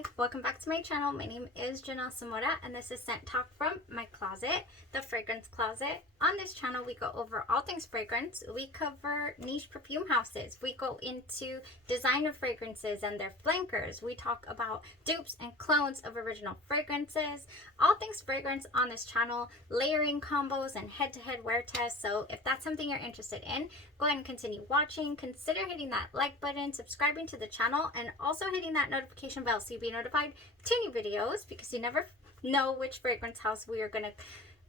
Hi, welcome back to my channel. My name is Janelle Samora and this is Scent Talk from my closet, the fragrance closet. On this channel we go over all things fragrance. We cover niche perfume houses. We go into designer fragrances and their flankers. We talk about dupes and clones of original fragrances. All things fragrance on this channel, layering combos and head-to-head wear tests. So if that's something you're interested in, go ahead and continue watching. Consider hitting that like button, subscribing to the channel, and also hitting that notification bell so you'll be notified to new videos, because you never know which fragrance house we are going to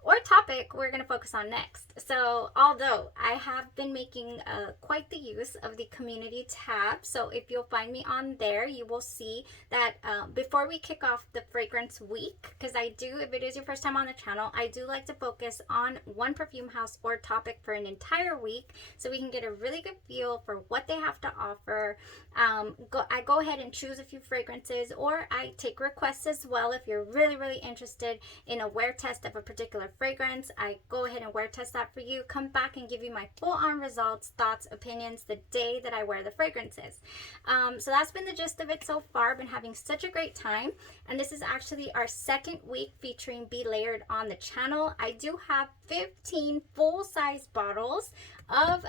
or topic we're going to focus on next. So although I have been making quite the use of the community tab, so if you'll find me on there, you will see that before we kick off the fragrance week, because I do, if it is your first time on the channel, I do like to focus on one perfume house or topic for an entire week so we can get a really good feel for what they have to offer. I go ahead and choose a few fragrances, or I take requests as well. If you're really interested in a wear test of a particular fragrance, I go ahead and wear test that for you, come back and give you my full-on results, thoughts, opinions the day that I wear the fragrances. So that's been the gist of it so far. I've been having such a great time, and this is actually our second week featuring Be Layered on the channel. I do have 15 full-size bottles of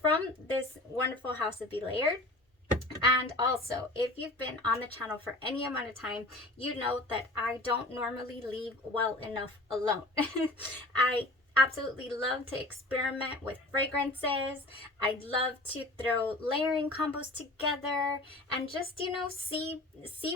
from this wonderful house of Be Layered. And also, if you've been on the channel for any amount of time, you know that I don't normally leave well enough alone. I absolutely love to experiment with fragrances. I love to throw layering combos together and just, you know, see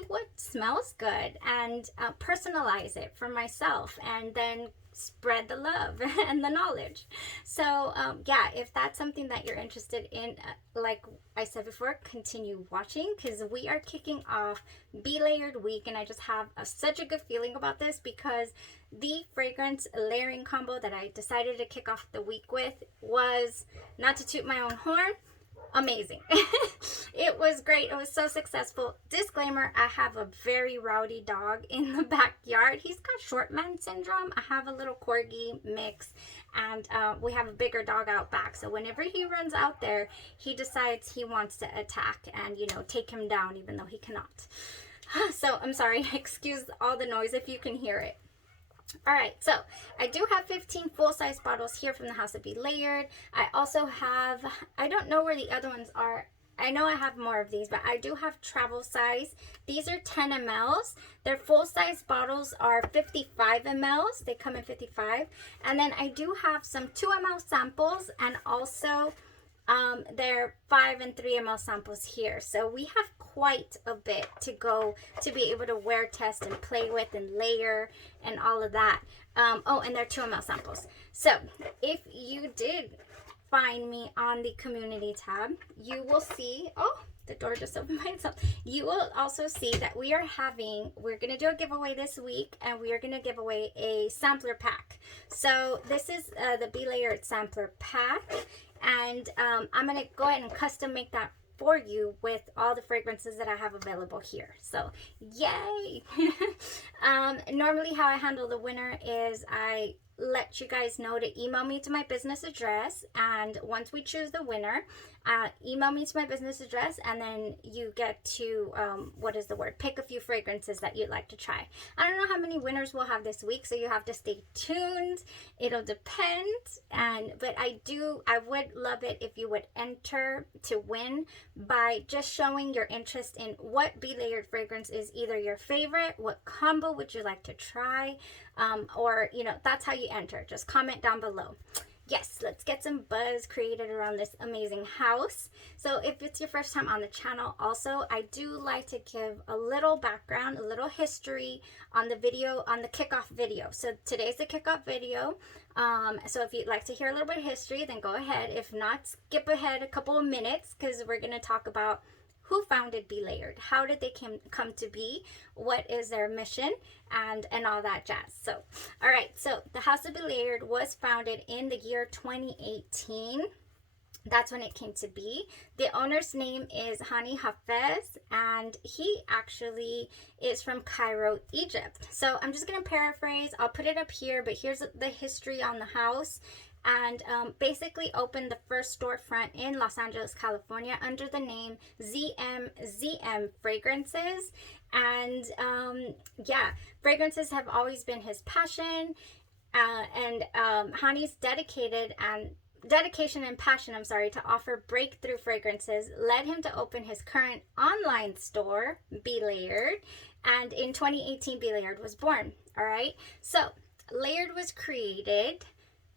what smells good and personalize it for myself, and then spread the love and the knowledge. So yeah, if that's something that you're interested in, like I said before, continue watching, because we are kicking off Be Layered week, and I just have such a good feeling about this, because the fragrance layering combo that I decided to kick off the week with was, not to toot my own horn, amazing. It was great. It was so successful. Disclaimer, I have a very rowdy dog in the backyard. He's got short man syndrome. I have a little corgi mix, and we have a bigger dog out back. So whenever he runs out there, he decides he wants to attack and, you know, take him down, even though he cannot. So I'm sorry. Excuse all the noise if you can hear it. All right, so I do have 15 full-size bottles here from the House of Be Layered. I also have, I don't know where the other ones are. I know I have more of these, but I do have travel size. These are 10 mLs. Their full-size bottles are 55 mLs. They come in 55. And then I do have some 2 ml samples, and also their 5 and 3 ml samples here. So we have quite a bit to go to be able to wear test and play with and layer and all of that. Oh, and they're 2 ml samples. So if you did find me on the community tab, you will see, oh, the door just opened by itself. You will also see that we're going to do a giveaway this week, and we are going to give away a sampler pack. So this is the Be Layered sampler pack, and I'm going to go ahead and custom make that for you with all the fragrances that I have available here. So yay. Normally how I handle the winner is I let you guys know to email me to my business address, and once we choose the winner, email me to my business address, and then you get to pick a few fragrances that you'd like to try. I don't know how many winners we'll have this week, so you have to stay tuned. It'll depend, but I would love it if you would enter to win by just showing your interest in what Be Layered fragrance is either your favorite, what combo would you like to try, or, you know, that's how you enter. Just comment down below. Yes, let's get some buzz created around this amazing house. So if it's your first time on the channel, also, I do like to give a little background, a little history on the video, on the kickoff video. So today's the kickoff video. So if you'd like to hear a little bit of history, then go ahead. If not, skip ahead a couple of minutes, because we're going to talk about who founded Be Layered, how did they come to be, what is their mission, and all that jazz. So, all right, so the House of Be Layered was founded in the year 2018. That's when it came to be. The owner's name is Hani Hafez, and he actually is from Cairo, Egypt. So I'm just going to paraphrase. I'll put it up here, but here's the history on the house. and basically opened the first storefront in Los Angeles, California under the name ZM Fragrances. And yeah, fragrances have always been his passion. And Hani's dedication and passion, to offer breakthrough fragrances led him to open his current online store, Be Layered, and in 2018, Be Layered was born. All right, so Layered was created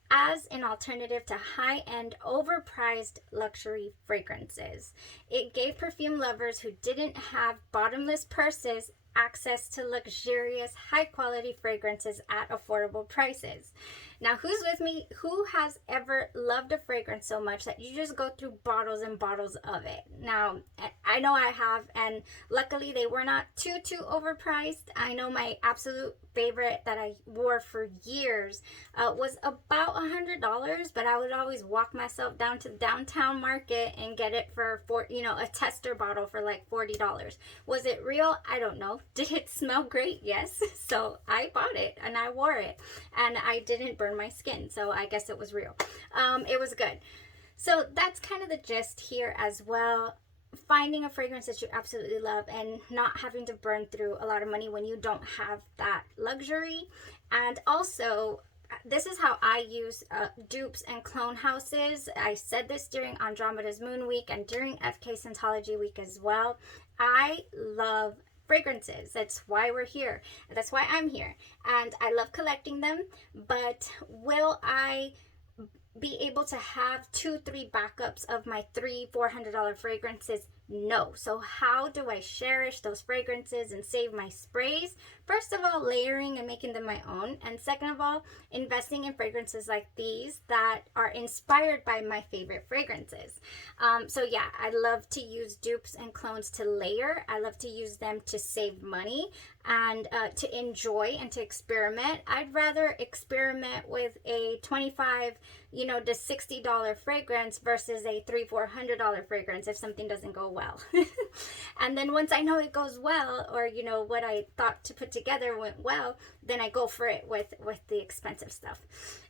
as an alternative to high-end, overpriced luxury fragrances. It gave perfume lovers who didn't have bottomless purses access to luxurious, high-quality fragrances at affordable prices. Now, who's with me? Who has ever loved a fragrance so much that you just go through bottles and bottles of it? Now, I know I have, and luckily they were not too overpriced. I know my absolute favorite that I wore for years was about $100, but I would always walk myself down to the downtown market and get it for a tester bottle for like $40. Was it real? I don't know. Did it smell great? Yes. So I bought it and I wore it, and I didn't burn my skin, so I guess it was real. It was good. So that's kind of the gist here as well. Finding a fragrance that you absolutely love and not having to burn through a lot of money when you don't have that luxury. And also, this is how I use dupes and clone houses. I said this during Andromeda's Moon Week and during FK Scentology Week as well. I love fragrances. That's why we're here. That's why I'm here. And I love collecting them. But will I be able to have 2-3 backups of my $300-400 fragrances? No. So how do I cherish those fragrances and save my sprays? First of all, layering and making them my own, and second of all, investing in fragrances like these that are inspired by my favorite fragrances. So yeah, I love to use dupes and clones to layer. I love to use them to save money and to enjoy and to experiment. I'd rather experiment with a $25 to $60 fragrance versus a $300-400 fragrance if something doesn't go well. And then once I know it goes well, or what I thought to put together went well, then I go for it with the expensive stuff.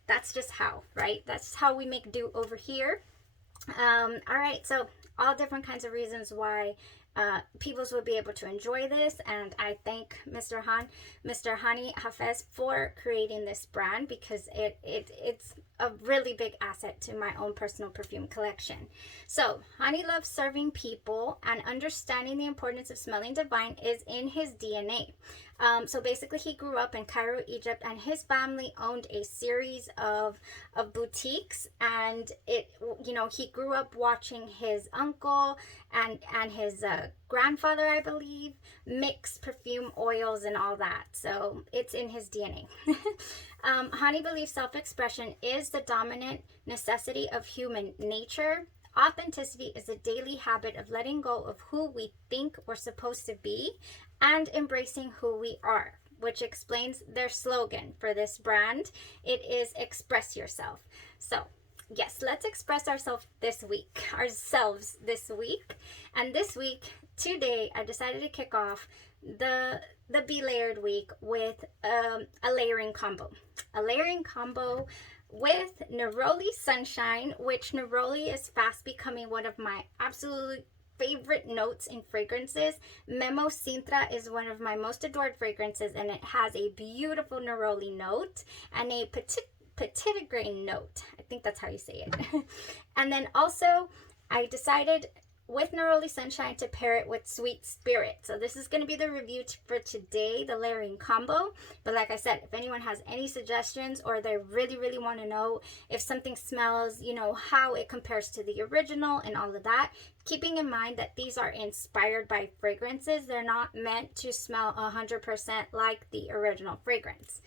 That's just how, right? That's how we make do over here. All right, so all different kinds of reasons why peoples will be able to enjoy this, and I thank Mr. Hani Hafez for creating this brand, because it's a really big asset to my own personal perfume collection. So Hani loves serving people, and understanding the importance of smelling divine is in his DNA. So basically, he grew up in Cairo, Egypt, and his family owned a series of boutiques, and he grew up watching his uncle and his grandfather, I believe, mix perfume oils and all that. So it's in his DNA. Hani believes self-expression is the dominant necessity of human nature. Authenticity is a daily habit of letting go of who we think we're supposed to be and embracing who we are, which explains their slogan for this brand. It is express yourself. So yes, let's express ourselves this week. And this week, today, I decided to kick off the Be Layered week with a layering combo. A layering combo with Neroli Sunshine, which Neroli is fast becoming one of my absolute favorite notes in fragrances. Memo Sintra is one of my most adored fragrances, and it has a beautiful Neroli note and a petitgrain note. I think that's how you say it. And then also, I decided with Neroli Sunshine to pair it with Sweet Spirit. So this is going to be the review for today, the layering combo. But like I said, if anyone has any suggestions, or they really want to know if something smells, how it compares to the original and all of that, keeping in mind that these are inspired by fragrances, they're not meant to smell 100% like the original fragrance.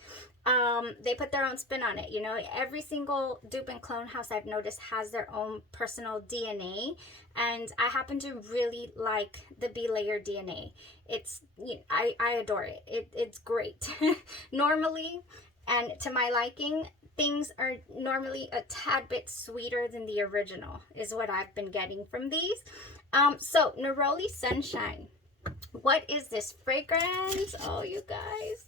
They put their own spin on it. Every single dupe and clone house I've noticed has their own personal DNA, and I happen to really like the Be Layered DNA. It's, I adore it. It's great. Normally, and to my liking, things are normally a tad bit sweeter than the original, is what I've been getting from these. So Neroli Sunshine. What is this fragrance? Oh, you guys.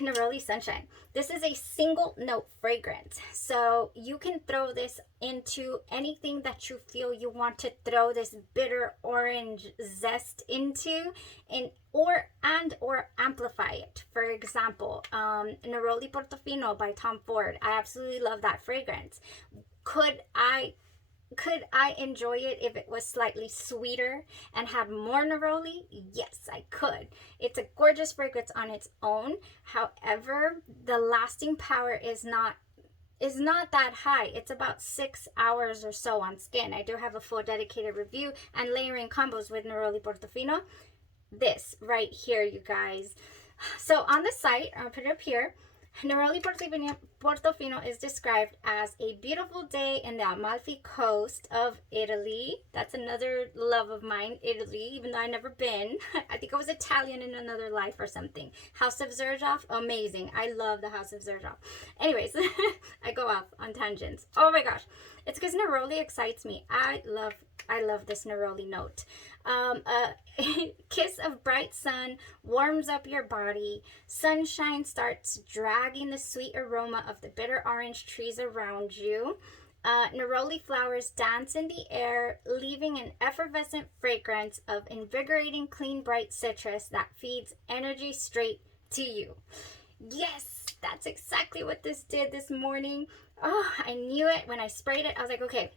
Neroli Sunshine. This is a single note fragrance. So you can throw this into anything that you feel you want to throw this bitter orange zest into, and or amplify it. For example, Neroli Portofino by Tom Ford. I absolutely love that fragrance. Could I enjoy it if it was slightly sweeter and had more neroli? Yes, I could. It's a gorgeous fragrance on its own. However, the lasting power is not that high. It's about 6 hours or so on skin. I do have a full dedicated review and layering combos with Neroli Portofino. This right here, you guys. So on the site, I'll put it up here. Neroli Portofino is described as a beautiful day in the Amalfi Coast of Italy. That's another love of mine, Italy, even though I've never been. I think I was Italian in another life or something. House of Xerjoff, amazing. I love the House of Xerjoff. Anyways, I go off on tangents. Oh my gosh. It's because neroli excites me. I love this neroli note. A kiss of bright sun warms up your body. Sunshine starts dragging the sweet aroma of the bitter orange trees around you. Neroli flowers dance in the air, leaving an effervescent fragrance of invigorating, clean, bright citrus that feeds energy straight to you. Yes, that's exactly what this did this morning. Oh, I knew it when I sprayed it. I was like, okay,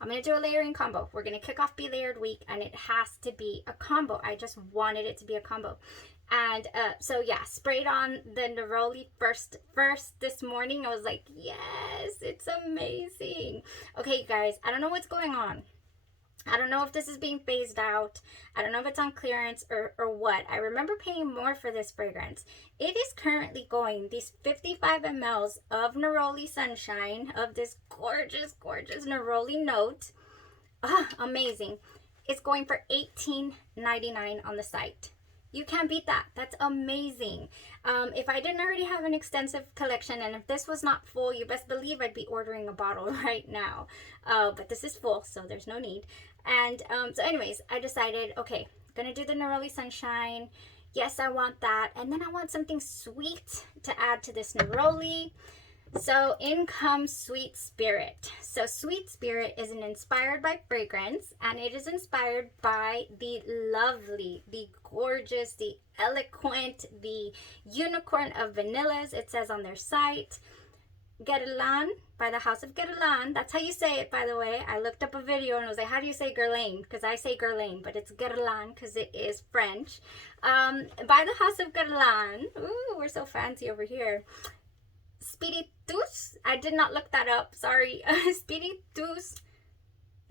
I'm going to do a layering combo. We're going to kick off Be Layered Week, and it has to be a combo. I just wanted it to be a combo. And so, yeah, sprayed on the Neroli first this morning. I was like, yes, it's amazing. Okay, you guys, I don't know what's going on. I don't know if this is being phased out. I don't know if it's on clearance or what. I remember paying more for this fragrance. It is currently going, these 55 mLs of Neroli Sunshine, of this gorgeous, gorgeous Neroli note. Amazing. It's going for $18.99 on the site. You can't beat that. That's amazing. If I didn't already have an extensive collection, and if this was not full, you best believe I'd be ordering a bottle right now. But this is full, so there's no need. And so anyways, I decided, okay, I'm going to do the Neroli Sunshine. Yes, I want that. And then I want something sweet to add to this Neroli. So in comes Sweet Spirit. So Sweet Spirit is an inspired by fragrance, and it is inspired by the lovely, the gorgeous, the eloquent, the unicorn of vanillas, it says on their site. Guerlain, by the House of Guerlain. That's how you say it, by the way. I looked up a video and I was like, how do you say Guerlain? Because I say Guerlain, but it's Guerlain because it is French. By the House of Guerlain. Ooh, we're so fancy over here. Spiritueuse, I did not look that up, sorry. Spiritueuse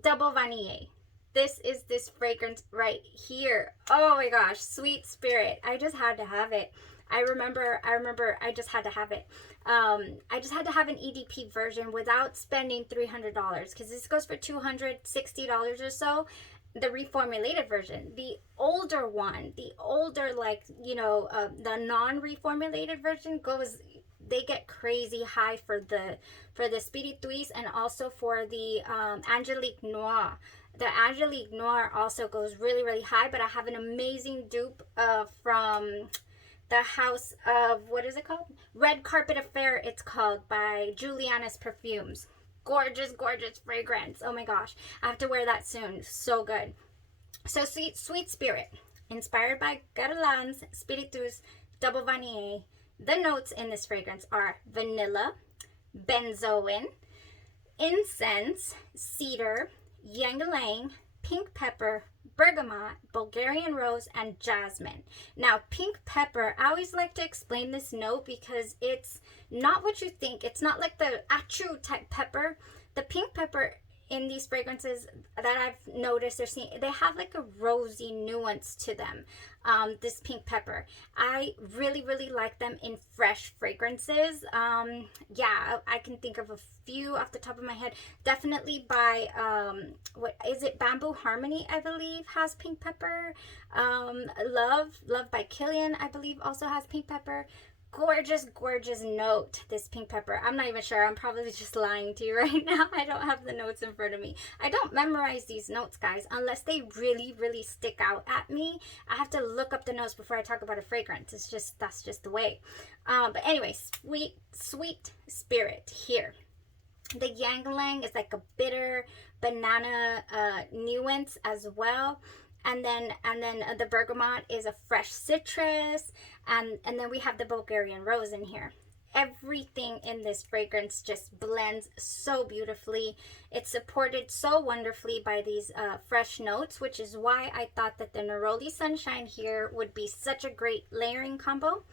Double Vanille. This is this fragrance right here. Oh my gosh, Sweet Spirit. I just had to have it. I remember I just had to have it. I just had to have an EDP version without spending $300 because this goes for $260 or so. The reformulated version, the older one, the older, like, you know, the non-reformulated version goes, they get crazy high for the Spiritueuse and also for the Angelique Noir. The Angelique Noir also goes really, really high, but I have an amazing dupe from the House of, what is it called? Red Carpet Affair, it's called, by Juliana's Perfumes. Gorgeous, gorgeous fragrance. Oh my gosh. I have to wear that soon. So good. So Sweet Spirit, inspired by Guerlain's Spiritueuse Double Vanille. The notes in this fragrance are vanilla, benzoin, incense, cedar, ylang-ylang, pink pepper, bergamot, Bulgarian rose, and jasmine. Now, pink pepper, I always like to explain this note because it's not what you think. It's not like the achoo type pepper. The pink pepper in these fragrances that I've noticed, they have like a rosy nuance to them. This pink pepper, I really, really like them in fresh fragrances. Yeah, I can think of a few off the top of my head. Definitely by what is it, Bamboo Harmony, I believe, has pink pepper. Love by Killian, I believe, also has pink pepper. gorgeous, gorgeous note, this pink pepper. I'm not even sure. I'm probably just lying to you right now. I don't have the notes in front of me. I don't memorize these notes, guys, unless they really, really stick out at me. I have to look up the notes before I talk about a fragrance. That's just the way. But anyway, sweet spirit here. The Guerlain is like a bitter banana nuance as well. And then the bergamot is a fresh citrus, and then we have the Bulgarian rose in here. Everything in this fragrance just blends so beautifully. It's supported so wonderfully by these fresh notes, which is why I thought that the Neroli Sunshine here would be such a great layering combo.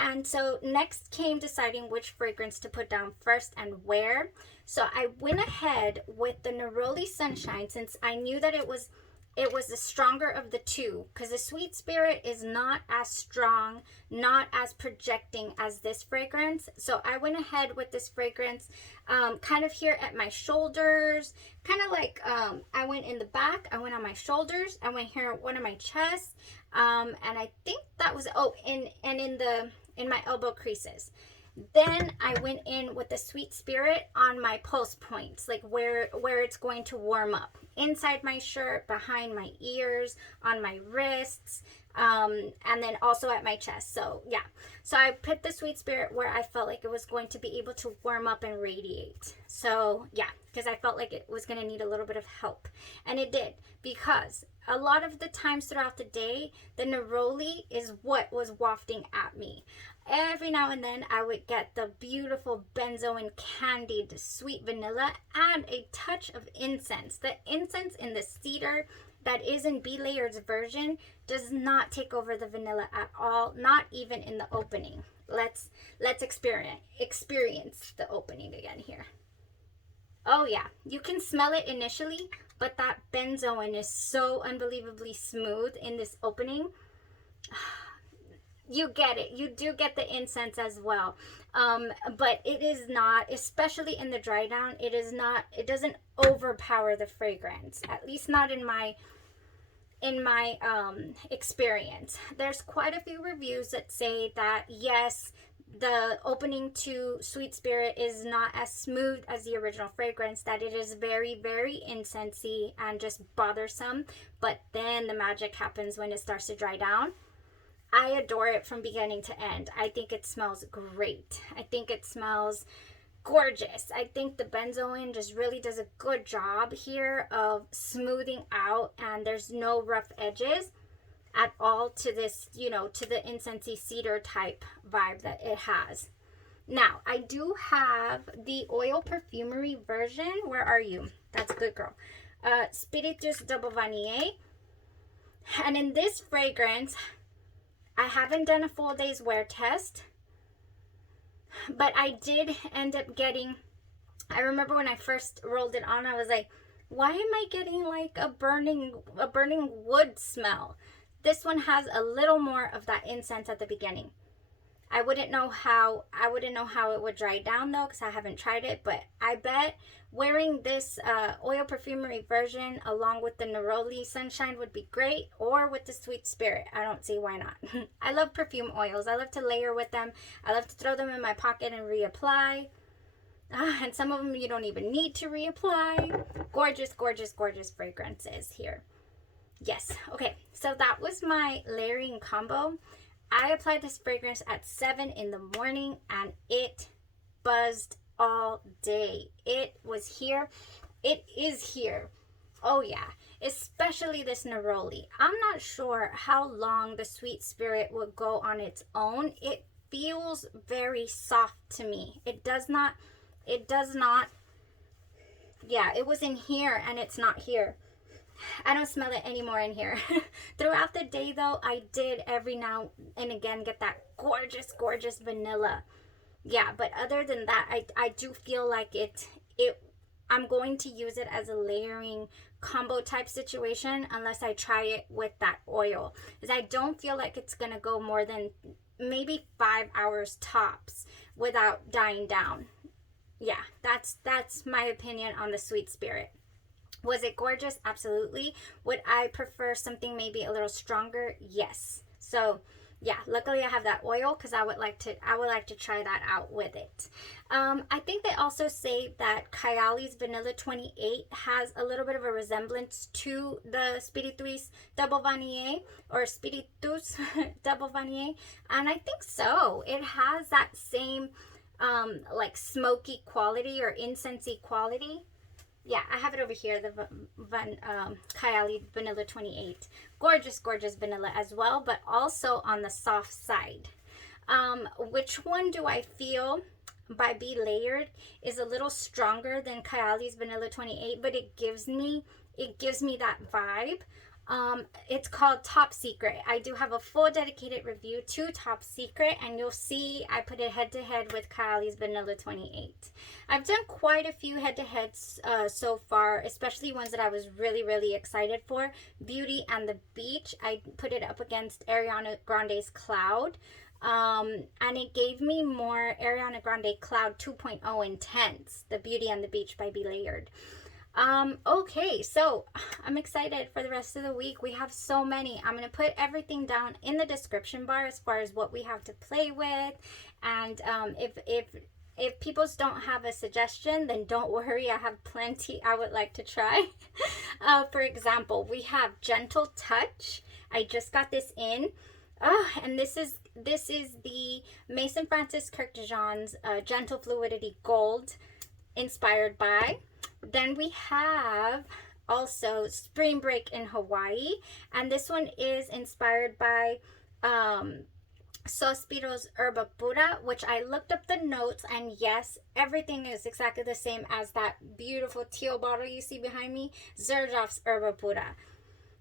And so next came deciding which fragrance to put down first and where. So I went ahead with the Neroli Sunshine, since I knew that it was the stronger of the two, because the Sweet Spirit is not as strong, not as projecting as this fragrance. So I went ahead with this fragrance kind of here at my shoulders, kind of like I went in the back, I went on my shoulders, I went here at one of my chests, and I think that was, in my elbow creases. Then I went in with the Sweet Spirit on my pulse points, like where it's going to warm up. Inside my shirt, behind my ears, on my wrists, and then also at my chest. So yeah, so I put the Sweet Spirit where I felt like it was going to be able to warm up and radiate. So yeah, because I felt like it was going to need a little bit of help. And it did, because a lot of the times throughout the day, the neroli is what was wafting at me. Every now and then I would get the beautiful benzoin candied sweet vanilla and a touch of incense. The incense in the cedar that is in B Layer's version does not take over the vanilla at all, not even in the opening. Let's experience the opening again here. Oh yeah, you can smell it initially, but that benzoin is so unbelievably smooth in this opening. You get it. You do get the incense as well. But it is not, especially in the dry down, it doesn't overpower the fragrance, at least not in my experience. There's quite a few reviews that say that yes, the opening to Sweet Spirit is not as smooth as the original fragrance, that it is very, very incensey and just bothersome, but then the magic happens when it starts to dry down. I adore it from beginning to end. I think it smells great. I think it smells gorgeous. I think the benzoin just really does a good job here of smoothing out, and there's no rough edges at all to this, to the incensey cedar type vibe that it has. Now, I do have the oil perfumery version. Where are you? That's a good girl. Spiritueuse Double Vanille. And in this fragrance, I haven't done a full day's wear test, but I did end up getting, I remember when I first rolled it on, I was like, why am I getting like a burning wood smell? This one has a little more of that incense at the beginning. I wouldn't know how it would dry down though, because I haven't tried it, but I bet wearing this oil perfumery version along with the Neroli Sunshine would be great, or with the Sweet Spirit. I don't see why not. I love perfume oils. I love to layer with them. I love to throw them in my pocket and reapply. And some of them you don't even need to reapply. Gorgeous, gorgeous, gorgeous fragrances here. Yes. Okay, so that was my layering combo. I applied this fragrance at 7 in the morning and it buzzed all day. It was here. It is here. Oh yeah, especially this neroli. I'm not sure how long the Sweet Spirit would go on its own. It feels very soft to me. It does not, yeah, it was in here and it's not here. I don't smell it anymore in here. Throughout the day though, I did every now and again get that gorgeous, gorgeous vanilla. Yeah, but other than that, I do feel like I'm going to use it as a layering combo type situation unless I try it with that oil, because I don't feel like it's gonna go more than maybe 5 hours tops without dying down. Yeah, that's my opinion on the Sweet Spirit. Was it gorgeous? Absolutely. Would I prefer something maybe a little stronger? Yes. So yeah, luckily I have that oil because I would like to try that out with it. I think they also say that Kayali's Vanilla 28 has a little bit of a resemblance to the Spiritueuse Double Vanille, or Spiritueuse Double Vanille, and I think so. It has that same like smoky quality or incensey quality. Yeah, I have it over here, the Kylie Vanilla 28. Gorgeous, gorgeous vanilla as well, but also on the soft side. Which one do I feel by Be Layered is a little stronger than Kylie's Vanilla 28, but it gives me that vibe. It's called Top Secret. I do have a full dedicated review to Top Secret, and you'll see I put it head to head with Kylie's Vanilla 28. I've done quite a few head to heads so far, especially ones that I was really excited for. Beauty and the Beach, I put it up against Ariana Grande's Cloud, and it gave me more Ariana Grande Cloud 2.0 intense, the Beauty and the Beach by Be Layered. Okay, so I'm excited for the rest of the week. We have so many. I'm going to put everything down in the description bar as far as what we have to play with. And if people don't have a suggestion, then don't worry. I have plenty I would like to try. For example, we have Gentle Touch. I just got this in. Oh, and this is the Maison Francis Kurkdjian's Gentle Fluidity Gold, inspired by. Then we have also Spring Break in Hawaii, and this one is inspired by Sospiro's Herba Pura, which I looked up the notes, and yes, everything is exactly the same as that beautiful teal bottle you see behind me, Xerjoff's Herba Pura.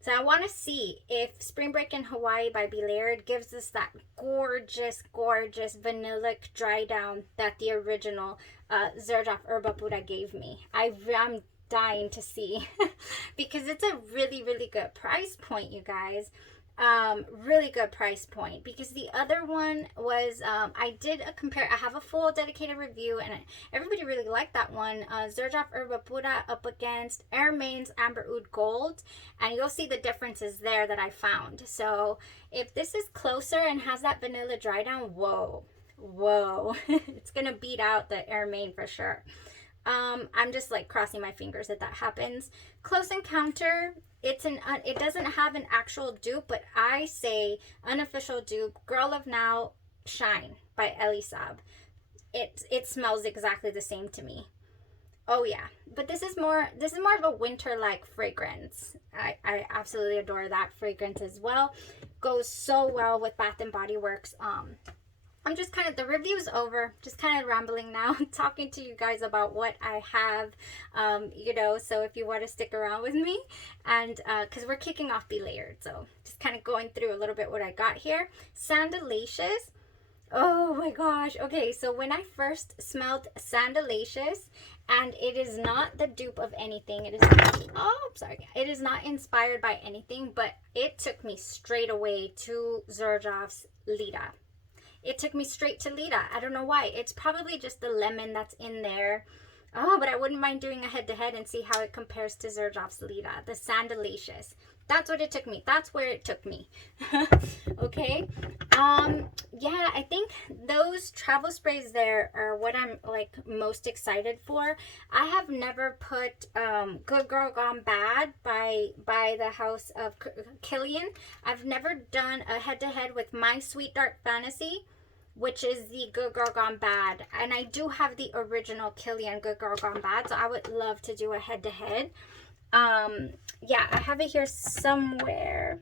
So I want to see if Spring Break in Hawaii by Be Layered gives us that gorgeous, gorgeous vanillic dry down that the original Xerjoff Herba Pura gave me. I'm dying to see because it's a really good price point, you guys. Really good price point, because the other one was I did a compare. I have a full dedicated review, and everybody really liked that one. Xerjoff Herba Pura up against Hermène's Amber Oud Gold, and you'll see the differences there that I found. So if this is closer and has that vanilla dry down, whoa it's gonna beat out the Hermène for sure. I'm just like crossing my fingers that happens. Close Encounter, it doesn't have an actual dupe, but I say unofficial dupe, Girl of Now Shine by Elisab. It smells exactly the same to me. Oh yeah, but this is more of a winter like fragrance. I absolutely adore that fragrance as well. Goes so well with Bath and Body Works. I'm just kind of, the review's over, just kind of rambling now, talking to you guys about what I have, you know, so if you want to stick around with me, and because we're kicking off Be Layered, so just kind of going through a little bit what I got here. Sandalacious, oh my gosh, okay, so when I first smelled Sandalacious, and it is not the dupe of anything, it is, oh, I'm sorry, it is not inspired by anything, but it took me straight away to Xerjoff's Lita. It took me straight to Lita. I don't know why. It's probably just the lemon that's in there. Oh, but I wouldn't mind doing a head-to-head and see how it compares to Xerjoff's Lita. The Sandalacious. That's what it took me. That's where it took me. Okay. Yeah, I think those travel sprays there are what I'm like most excited for. I have never put Good Girl Gone Bad by the house of Kilian. I've never done a head-to-head with My Sweet Dark Fantasy, which is the Good Girl Gone Bad. And I do have the original Kilian Good Girl Gone Bad, so I would love to do a head-to-head. Yeah, I have it here somewhere.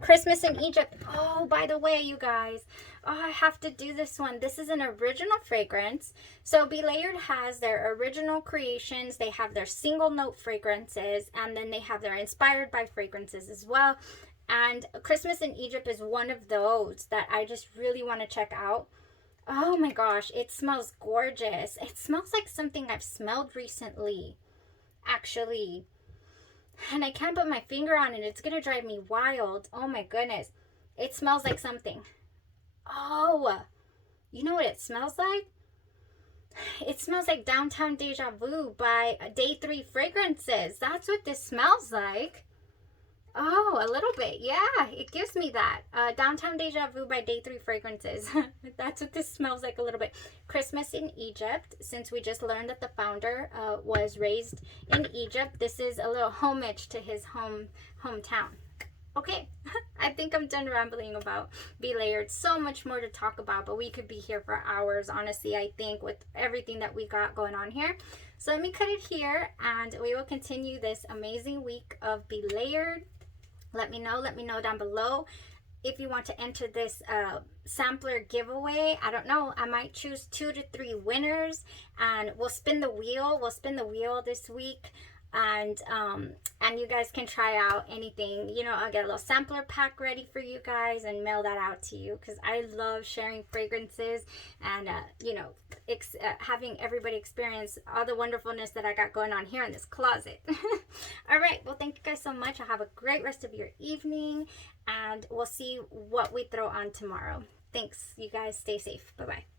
Christmas in Egypt. Oh, by the way, you guys, oh, I have to do this one. This is an original fragrance. So Be Layered has their original creations. They have their single note fragrances, and then they have their inspired by fragrances as well. And Christmas in Egypt is one of those that I just really want to check out. Oh my gosh, it smells gorgeous. It smells like something I've smelled recently, actually. And I can't put my finger on it. It's going to drive me wild. Oh my goodness. It smells like something. Oh, you know what it smells like? It smells like Downtown Deja Vu by Day 3 Fragrances. That's what this smells like. Oh, a little bit. Yeah, it gives me that. Downtown Deja Vu by Day 3 Fragrances. That's what this smells like a little bit. Christmas in Egypt, since we just learned that the founder was raised in Egypt. This is a little homage to his hometown. Okay, I think I'm done rambling about Be Layered. So much more to talk about, but we could be here for hours, honestly, I think, with everything that we got going on here. So let me cut it here, and we will continue this amazing week of Be Layered. Let me know down below if you want to enter this sampler giveaway. I don't know, I might choose 2 to 3 winners, and we'll spin the wheel this week. And you guys can try out anything. You know, I'll get a little sampler pack ready for you guys and mail that out to you, because I love sharing fragrances and you know, having everybody experience all the wonderfulness that I got going on here in this closet. All right, well, thank you guys so much. I'll have a great rest of your evening, and we'll see what we throw on tomorrow. Thanks, you guys. Stay safe. Bye bye.